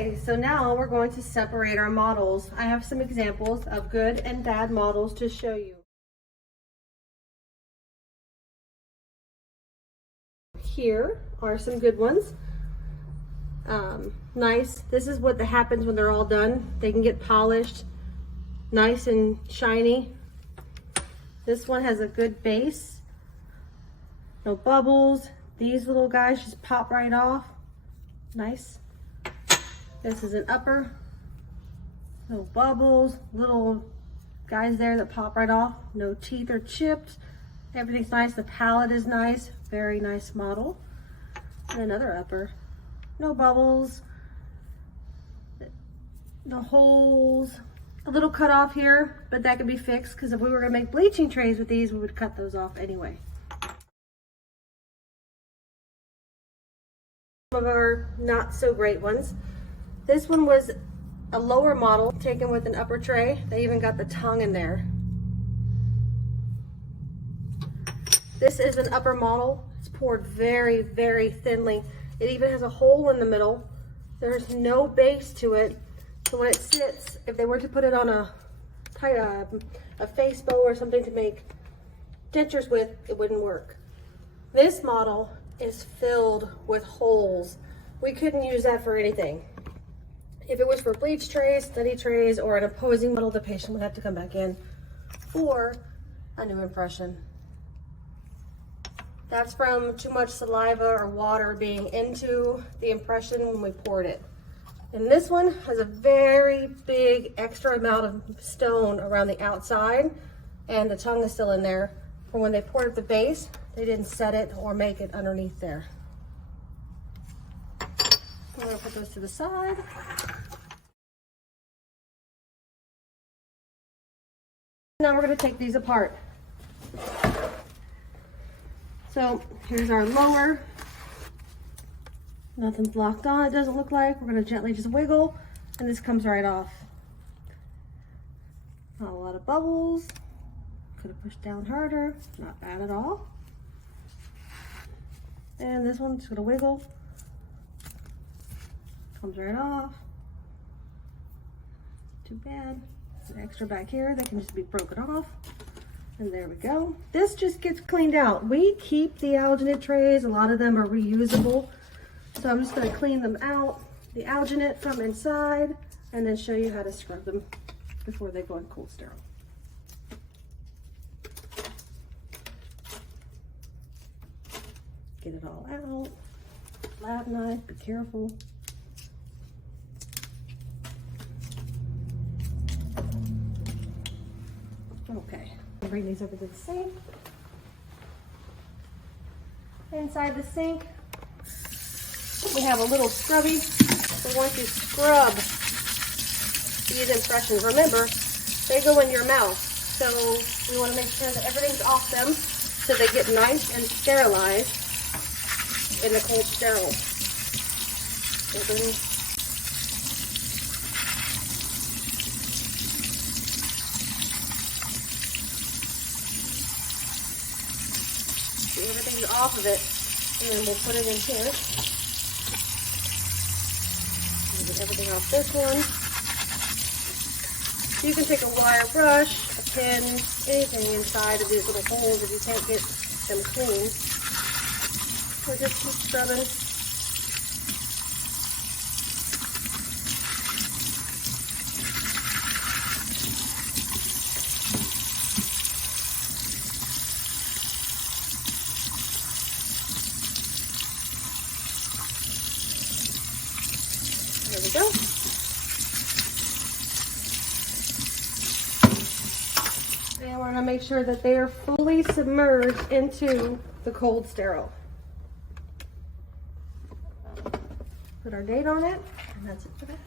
Okay, so now we're going to separate our models. I have some examples of good and bad models to show you. Here are some good ones. Nice. This is what happens when they're all done. They can get polished, nice and shiny. This one has a good base. No bubbles. These little guys just pop right off. Nice. This is an upper. No bubbles. Little guys there that pop right off. No teeth or chips. Everything's nice. The palette is nice. Very nice model. And another upper. No bubbles. The holes. A little cut off here, but that could be fixed because if we were going to make bleaching trays with these, we would cut those off anyway. Some of our not so great ones. This one was a lower model taken with an upper tray. They even got the tongue in there. This is an upper model. It's poured very, very thinly. It even has a hole in the middle. There's no base to it. So when it sits, if they were to put it on a face bow or something to make dentures with, it wouldn't work. This model is filled with holes. We couldn't use that for anything. If it was for bleach trays, study trays, or an opposing model, the patient would have to come back in for a new impression. That's from too much saliva or water being into the impression when we poured it. And this one has a very big extra amount of stone around the outside, and the tongue is still in there. For when they poured at the base, they didn't set it or make it underneath there. I'm gonna put those to the side. Now we're gonna take these apart. So here's our lower. Nothing's locked on, it doesn't look like. We're gonna gently just wiggle, and this comes right off. Not a lot of bubbles. Could have pushed down harder, not bad at all. And this one's gonna wiggle. Comes right off. Too bad. An extra back here that can just be broken off. And there we go. This just gets cleaned out. We keep the alginate trays. A lot of them are reusable. So I'm just going to clean them out, the alginate from inside, and then show you how to scrub them before they go in cold sterile. Get it all out. Lab knife, be careful. Okay, bring these over to the sink. Inside the sink, we have a little scrubby. We're going to scrub these impressions. Remember, they go in your mouth, so we want to make sure that everything's off them so they get nice and sterilized in the cold sterile. Everything's off of it, and then we'll put it in here. Get everything off this one. You can take a wire brush, a pin, anything inside of these little holes if you can't get them clean. So just keep scrubbing. There we go. And we're going to make sure that they are fully submerged into the cold sterile. Put our date on it, and that's it for that.